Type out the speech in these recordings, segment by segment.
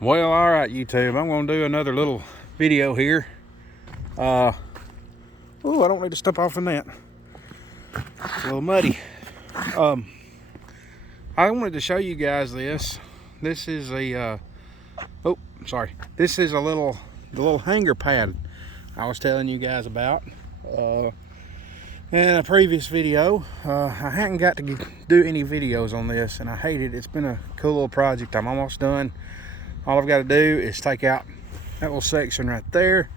Well, all right, YouTube. I'm going to do another little video here. Oh, I don't need to step off in that. It's a little muddy. I wanted to show you guys this. This is a, This is the little hanger pad I was telling you guys about in a previous video. I hadn't got to do any videos on this, and I hate it. It's been a cool little project. I'm almost done. All I've got to do is take out that little section right there.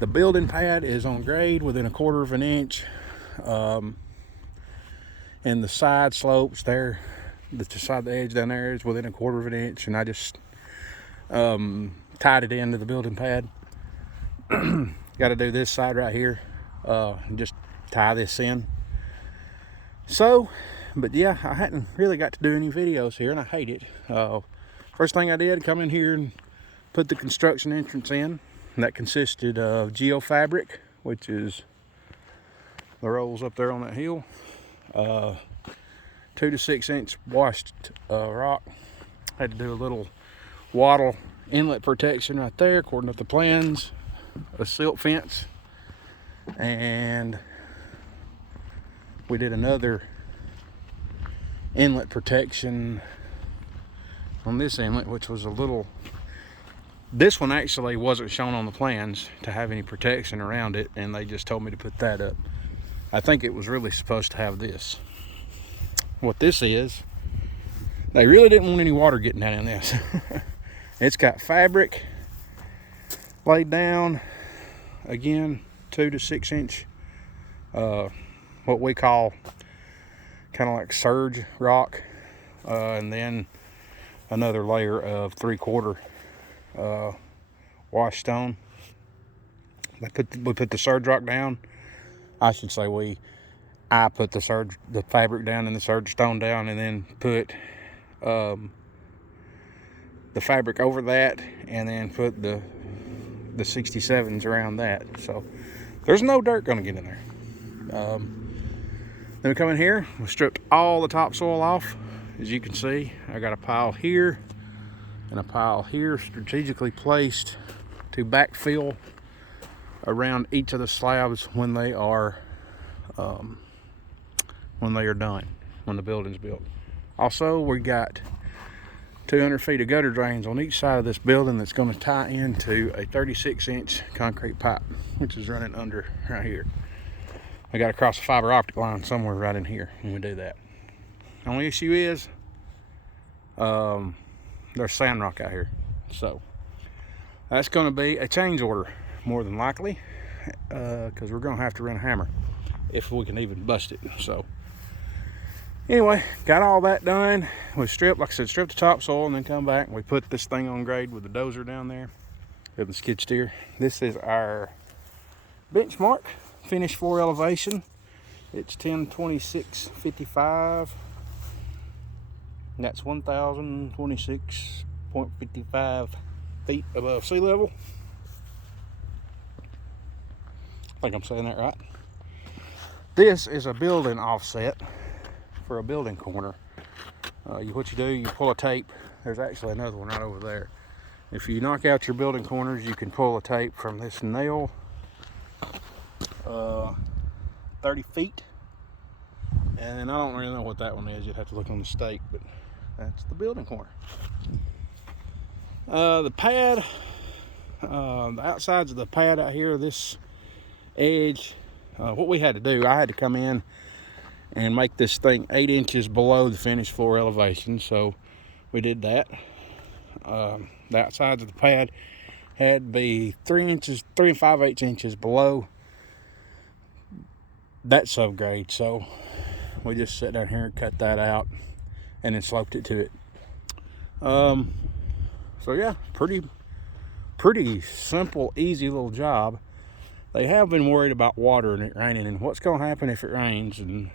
The building pad is on grade within 1/4 of an inch. And the side slopes there, the edge down there is within 1/4 of an inch. And I just tied it into the building pad. Got to do this side right here. And just tie this in. So, but yeah, I hadn't really got to do any videos here, and I hate it. First thing I did, come in here and put the construction entrance in. And that consisted of geofabric, which is the rolls up there on that hill. 2 to 6 inch washed rock. Had to do a little wattle inlet protection right there, according to the plans. A silt fence. And we did another inlet protection on this inlet, which was a little, this one actually wasn't shown on the plans to have any protection around it, and they just told me to put that up. I think it was really supposed to have this. What this is, they really didn't want any water getting down in this. It's got fabric laid down, again 2 to 6 inch what we call kind of like surge rock, and then another layer of 3/4 wash stone. We put the surge rock down. I should say I put the fabric down and the surge stone down, and then put the fabric over that, and then put the 67s around that. So there's no dirt gonna get in there. Then we come in here, we stripped all the topsoil off. As you can see, I got a pile here and a pile here strategically placed to backfill around each of the slabs when they are done, when the building's built. Also, we got 200 feet of gutter drains on each side of this building that's going to tie into a 36 inch concrete pipe, which is running under right here. I got to cross a fiber optic line somewhere right in here when we do that. The only issue is there's sand rock out here, so that's going to be a change order more than likely, because we're going to have to run a hammer if we can even bust it. So anyway, got all that done. We stripped, like I said, stripped the topsoil, and then come back and we put this thing on grade with the dozer down there with the skid steer. This is our benchmark finish floor elevation. It's 1026.55. And that's 1,026.55 feet above sea level. I think I'm saying that right. This is a building offset for a building corner. What you do, you pull a tape. There's actually another one right over there. If you knock out your building corners, you can pull a tape from this nail 30 feet. And I don't really know what that one is. You'd have to look on the stake, but that's the building corner. The pad, the outsides of the pad out here, this edge, what we had to do, I had to come in and make this thing 8 inches below the finished floor elevation. So we did that. The outsides of the pad had to be 3 5/8 inches below that subgrade. So we just sat down here and cut that out and then sloped it to it. So yeah, pretty simple, easy little job. They have been worried about water and it raining and what's going to happen if it rains, and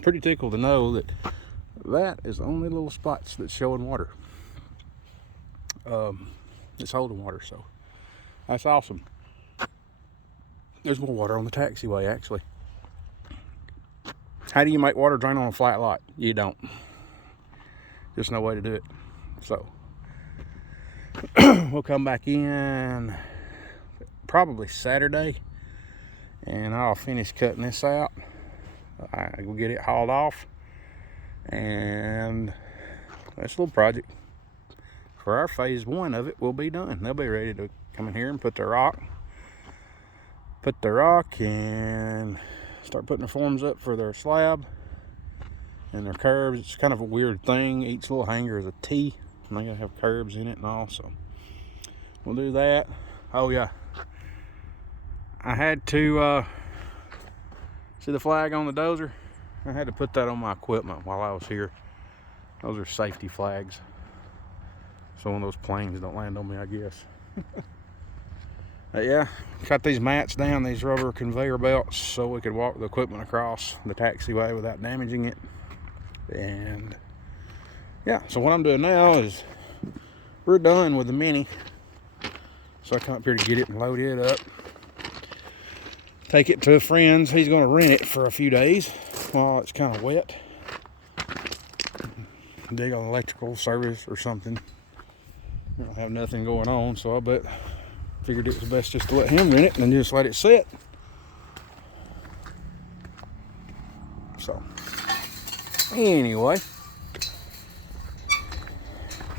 pretty tickled to know that is the only little spots that's showing water. It's holding water, so that's awesome. There's more water on the taxiway, actually. How do you make water drain on a flat lot? You don't. Just no way to do it. So We'll come back in probably Saturday, and I'll finish cutting this out. I will get it hauled off, and this little project for our phase 1 of it will be done. They'll be ready to come in here and put the rock and start putting the forms up for their slab and their curbs. It's kind of a weird thing. Each little hanger is a T, and they gotta have curbs in it and all, so we'll do that. Oh yeah, I had to see the flag on the dozer. I had to put that on my equipment while I was here. Those are safety flags, so when those planes don't land on me, I guess. But yeah, cut these mats down, these rubber conveyor belts, so we could walk the equipment across the taxiway without damaging it. And yeah, so what I'm doing now is we're done with the Mini, so I come up here to get it and load it up, take it to a friend's. He's going to rent it for a few days while it's kind of wet, dig on electrical service or something. I don't have nothing going on, so I figured it was best just to let him rent it and just let it sit. So anyway,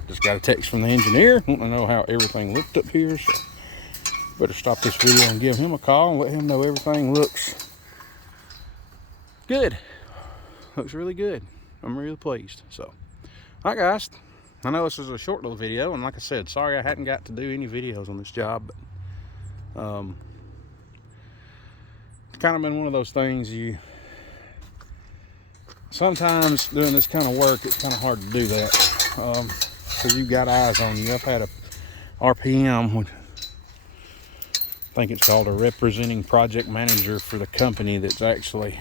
just got a text from the engineer wanting to know how everything looked up here, so better stop this video and give him a call and let him know everything looks good. Looks really good. I'm really pleased. So alright guys, I know this was a short little video, and like I said, sorry I hadn't got to do any videos on this job, but it's kind of been one of those things. Sometimes doing this kind of work, it's kind of hard to do that because you've got eyes on you. I've had a RPM, I think it's called a representing project manager for the company that's actually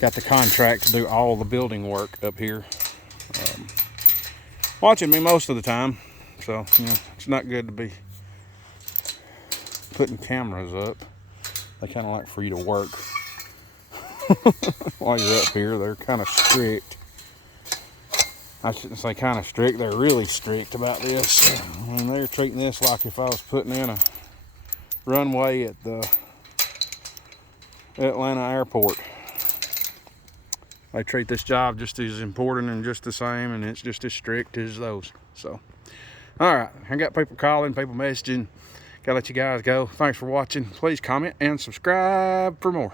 got the contract to do all the building work up here, watching me most of the time. So you know, it's not good to be putting cameras up. They kind of like for you to work while you're up here. They're kind of strict. I shouldn't say kind of strict, they're really strict about this. I mean, they're treating this like if I was putting in a runway at the Atlanta airport. They treat this job just as important and just the same, and it's just as strict as those. So all right, I got people calling, people messaging. Gotta let you guys go. Thanks for watching. Please comment and subscribe for more.